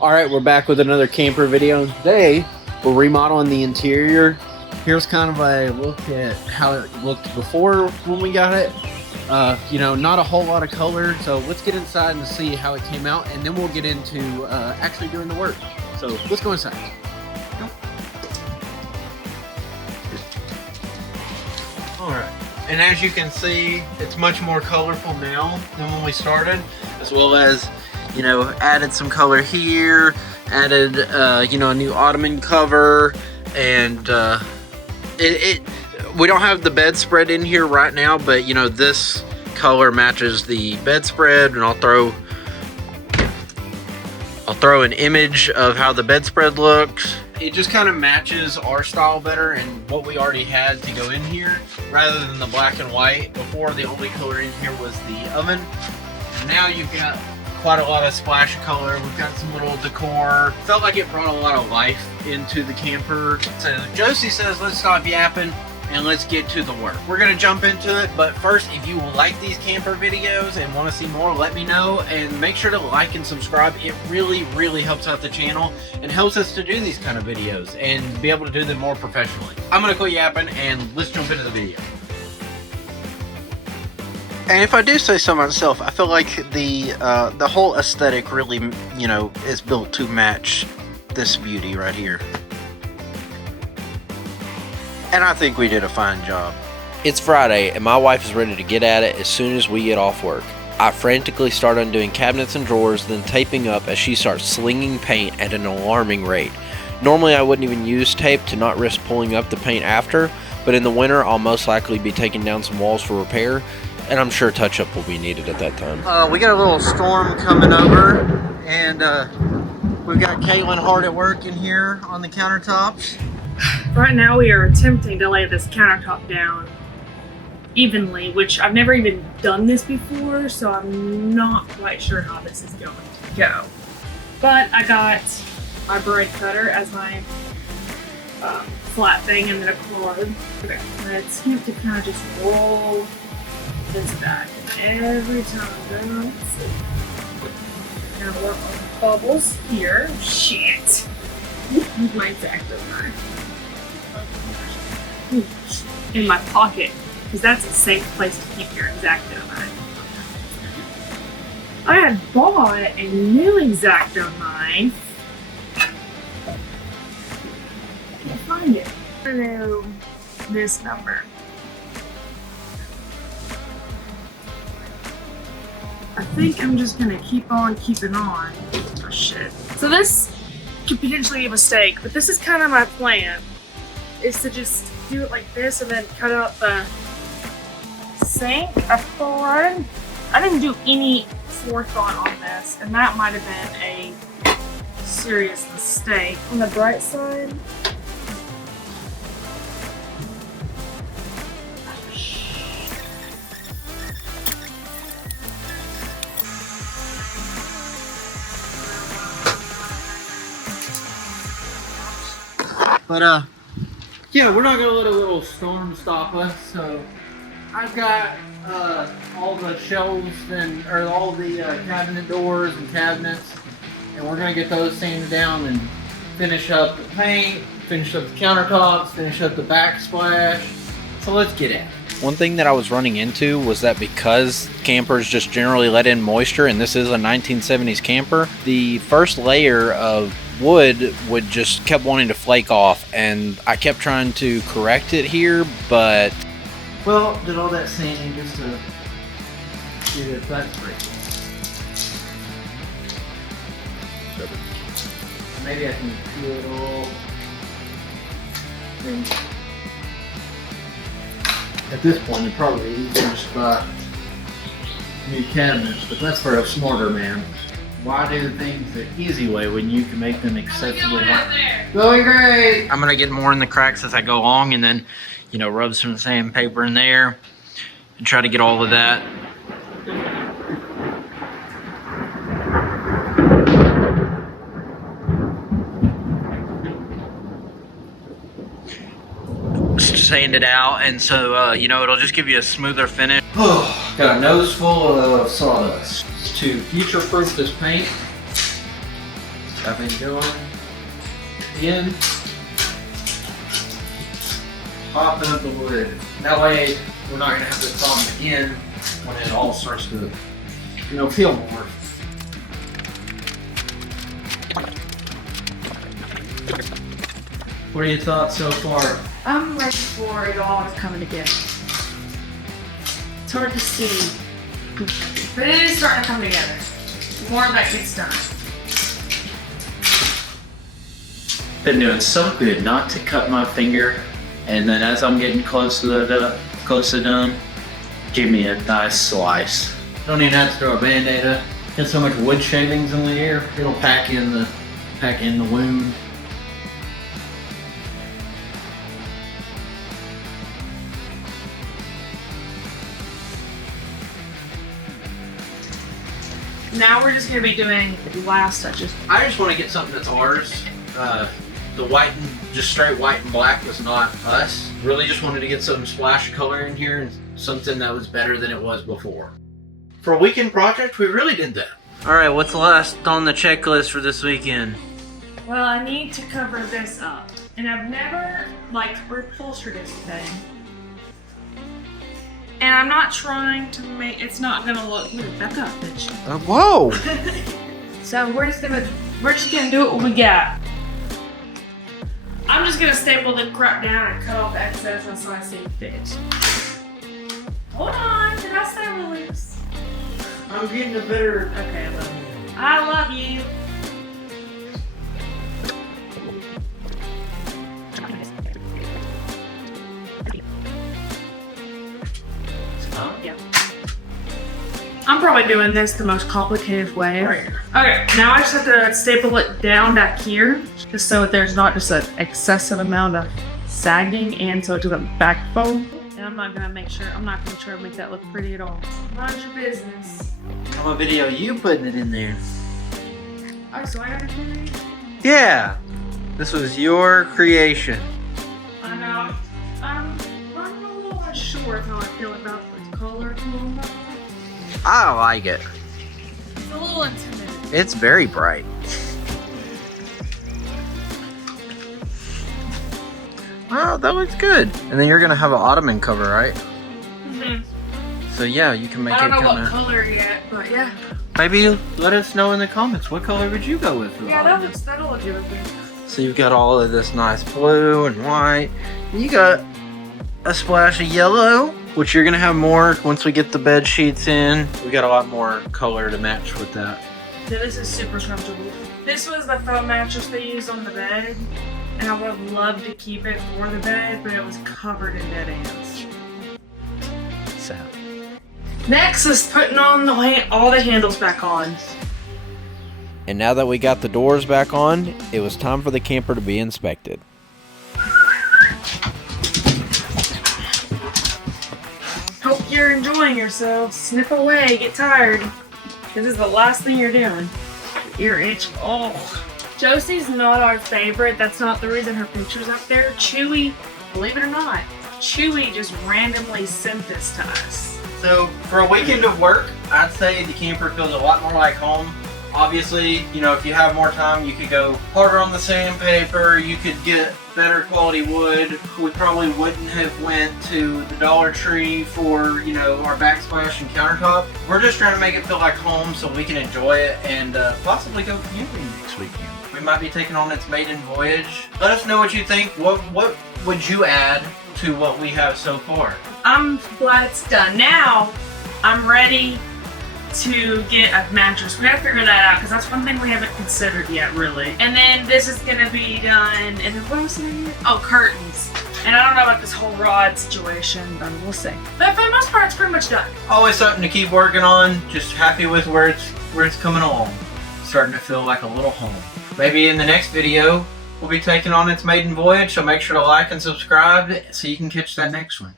Alright, we're back with another camper video. Today, we're remodeling the interior. Here's kind of a look at how it looked before when we got it. You know, not a whole lot of color, so let's get inside and see how it came out, and then we'll get into actually doing the work. So let's go inside. Alright, and as you can see, it's much more colorful now than when we started, as well as, you know, added some color here, added, you know, a new ottoman cover, and we don't have the bedspread in here right now, but, you know, this color matches the bedspread, and I'll throw an image of how the bedspread looks. It just kind of matches our style better and what we already had to go in here, rather than the black and white. Before, the only color in here was the oven, and now you've got quite a lot of splash of color. We've got some little decor. Felt like it brought a lot of life into the camper. So Josie says, let's stop yapping and let's get to the work. We're gonna jump into it, but first, if you like these camper videos and wanna see more, let me know, and make sure to like and subscribe. It really, really helps out the channel and helps us to do these kind of videos and be able to do them more professionally. I'm gonna quit yapping and let's jump into the video. And if I do say so myself, I feel like the whole aesthetic really, you know, is built to match this beauty right here. And I think we did a fine job. It's Friday and my wife is ready to get at it as soon as we get off work. I frantically start undoing cabinets and drawers, then taping up as she starts slinging paint at an alarming rate. Normally I wouldn't even use tape to not risk pulling up the paint after, but in the winter I'll most likely be taking down some walls for repair, and I'm sure touch-up will be needed at that time. We got a little storm coming over, and we've got Caitlin hard at work in here on the countertops. Right now we are attempting to lay this countertop down evenly, which I've never even done this before, so I'm not quite sure how this is going to go. But I got my braid cutter as my flat thing, and then a cord. Okay, I'm going to attempt to kind of just roll this back, and every time I'm gonna work on the bubbles here. Shit! With my X-Acto knife in my pocket, because that's a safe place to keep your X-Acto knife. I had bought a new X-Acto knife. Can't find it. I know this number. I think I'm just gonna keep on keeping on. Oh shit. So this could potentially be a mistake, but this is kind of my plan. Is to just do it like this and then cut out the sink. I didn't do any forethought on this, and that might have been a serious mistake. On the bright side, but yeah, we're not gonna let a little storm stop us. So I've got all the shelves or all the cabinet doors and cabinets, and we're gonna get those sanded down and finish up the paint, finish up the countertops, finish up the backsplash. So let's get at it. One thing that I was running into was that because campers just generally let in moisture, and this is a 1970s camper, the first layer of wood would just kept wanting to flake off, and I kept trying to correct it here, but well, did all that sanding just to get it back break. Maybe I can peel it all. At this point, it probably easier just buy new cabinets, but that's for a smarter man. Why do things the easy way when you can make them accessible? Going great! I'm gonna get more in the cracks as I go along, and then, you know, rub some sandpaper in there and try to get all of that. Sand it out, and so you know, it'll just give you a smoother finish. Got a nose full of sawdust. To future-proof this paint, I've been doing. Again, popping up the wood. That way, we're not gonna have this problem again when it all starts to, feel more. What are your thoughts so far? I'm ready for it all to come together. It's hard to see, but it is starting to come together. The more that gets done. Been doing so good not to cut my finger, and then as I'm getting close to done, give me a nice slice. Don't even have to throw a band-aid up. Get so much wood shavings in the air, it'll pack in the wound. Now we're just gonna be doing the last touches. I just want to get something that's ours. The white and just straight white and black was not us. Really just wanted to get some splash of color in here and something that was better than it was before. For a weekend project, we really did that. All right, what's last on the checklist for this weekend? Well, I need to cover this up, and I've never upholstered this thing. And I'm not trying to make it's not gonna look. Back up, bitch. Whoa! So we're just gonna do what we got. I'm just gonna staple the crap down and cut off the excess so I see fit. Hold on, did I say release? I'm getting a better. Okay, I love you. I love you. Yeah. I'm probably doing this the most complicated way. Okay, now I just have to staple it down back here, just so there's not just an excessive amount of sagging, and so it doesn't backfold. And I'm not gonna try to make that look pretty at all. Mind your business. I'm gonna video you putting it in there. Oh, so I gotta do it? Yeah, this was your creation. I know. I'm a little unsure how I feel about the color. I like it. It's a little intimidating. It's very bright. Wow, that looks good. And then you're gonna have an ottoman cover, right? Mm-hmm. So yeah, you can make I it don't know kind what of. color yet, but yeah. Maybe let us know in the comments what color would you go with for the Yeah, ottoman? that'll look good. So you've got all of this nice blue and white. And you got a splash of yellow, which you're gonna have more once we get the bed sheets in. We got a lot more color to match with that. Yeah, this is super comfortable. This was the foam mattress they used on the bed, and I would have loved to keep it for the bed, but it was covered in dead ants. So Next is putting on all the handles back on. And now that we got the doors back on, it was time for the camper to be inspected. Hope you're enjoying yourself. Snip away, get tired. This is the last thing you're doing. Ear itch. Oh. Josie's not our favorite. That's not the reason her picture's up there. Chewy, believe it or not, Chewy just randomly sent this to us. So for a weekend of work, I'd say the camper feels a lot more like home. Obviously, if you have more time, you could go harder on the sandpaper, you could get better quality wood. We probably wouldn't have went to the Dollar Tree for, our backsplash and countertop. We're just trying to make it feel like home so we can enjoy it and possibly go camping next weekend. We might be taking on its maiden voyage. Let us know what you think. What would you add to what we have so far? I'm glad it's done. Now, I'm ready to get a mattress. We gotta figure that out because that's one thing we haven't considered yet, really. And then this is gonna be done. And then what else in here? Oh, curtains. And I don't know about this whole rod situation, but we'll see. But for the most part, it's pretty much done. Always something to keep working on. Just happy with where it's coming along. Starting to feel like a little home. Maybe in the next video, we'll be taking on its maiden voyage. So make sure to like and subscribe so you can catch that next one.